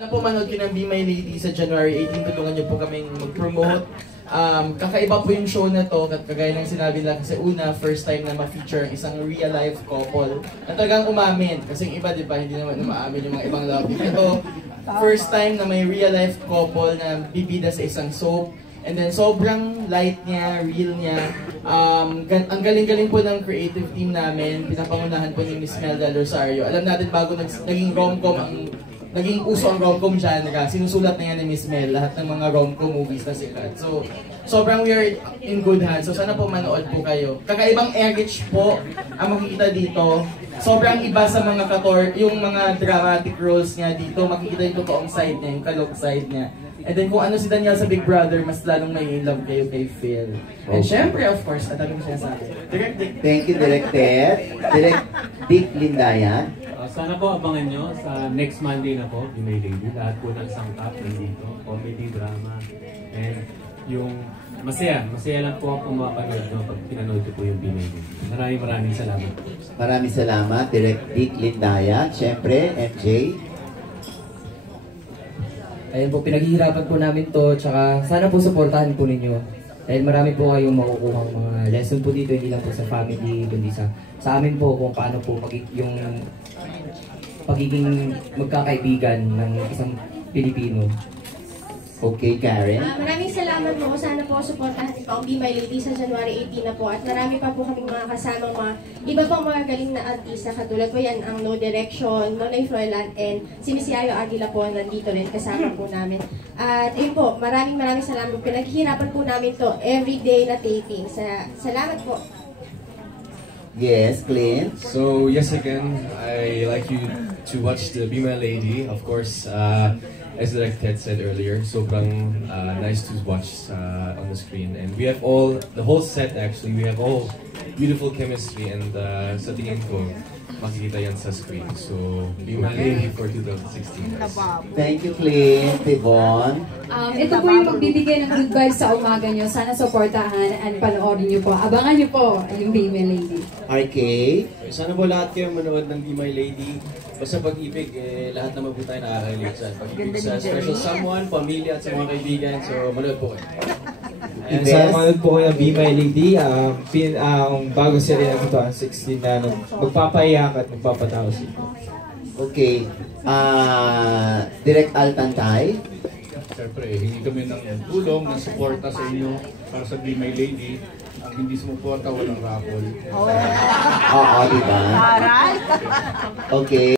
Ano po, manood ko ng Be My Lady sa January 18, tulungan niyo po kaming mag-promote. Kakaiba po yung show na to, kagaya ng sinabi lang kasi una, first time na ma-feature ang isang real-life couple na talagang umamin. Kasi yung iba, di ba, hindi naman umaamin yung mga ibang love team. Ito, first time na may real-life couple na bibida sa isang soap. And then sobrang light niya, real niya. Ang galing-galing po ng creative team namin. Pinapangunahan po ni Miss Melda Rosario. Alam natin bago naging rom-com naging uso ang rom-com genre, sinusulat na yan ni Miss Mel, lahat ng mga rom-com movies na sikat. So, sobrang we are in good hands. So, sana po manood po kayo. Kakaibang Erich po ang makikita dito. Sobrang iba sa mga yung mga dramatic roles niya dito. Makikita yung totoong side niya, yung kalog side niya. And then kung ano si Daniel sa Big Brother, mas lalong may love kayo kay Phil. And syempre, of course, at dami ko sinasabi. Direct Dick. Thank you, Direct Ted. Direct Dick Lindayan. Sana po abangan nyo sa next Monday na po, Be My Lady. Lahat po ng sangkap nandito, comedy, drama, and yung masaya lang po ako mapanood nyo pag pinanood ko po yung Be My Lady. Maraming salamat. Maraming salamat, Direct Dick Lindayan. Siyempre, MJ. Ayun po, pinaghihirapan po namin to, tsaka sana po supportahan po ninyo. Dahil marami po kayong makukuha mga lesson po dito, hindi lang po sa family, kundi sa amin po kung paano po yung pagiging magkakaibigan ng isang Pilipino. Okay, Karen. Maraming salamat po. Sana po supportahan niyo po ang Be My Lady sa January 18 na po. At marami pa po kaming mga kasamang mga iba pang mga galing na artista. Katulad po yan ang No Direction, Nonoy Froilan, and si Miss Yayo Aguila po nandito rin kasama po namin. At ayun po, maraming salamat. Pinaghihirapan po namin to everyday na taping. Salamat po. Yes, Clint. So yes, again, I like you to watch the Be My Lady. Of course, as like Ted said earlier, sobrang nice to watch on the screen. And we have the whole set actually, we have all beautiful chemistry, and sa tingin ko, makikita yan sa screen. So, Be My Lady for 2016. Thank you, Clint. Yvonne. Ito po yung magbibigay ng good vibes sa umaga nyo. Sana supportahan and panoorin nyo po. Abangan nyo po yung Be My Lady. RK. Sana po lahat kayo manood ng Be My Lady. Basta pag-ibig, lahat naman po tayo nakaka-relate sa pag-ibig sa special someone, pamilya at sa mga kaibigan. So, manood po kayo. And sana manood po kayo ng Be My Lady. Bago serye ng 2016 na magpapaiyak at magpapatawa siya. Okay. Direct Altantay. Siyempre, hingi kami ng tulong, ng suporta sa inyo para sa Be My Lady. Ang hindi sumuporta, walang raffle. Oo, diba? Okay.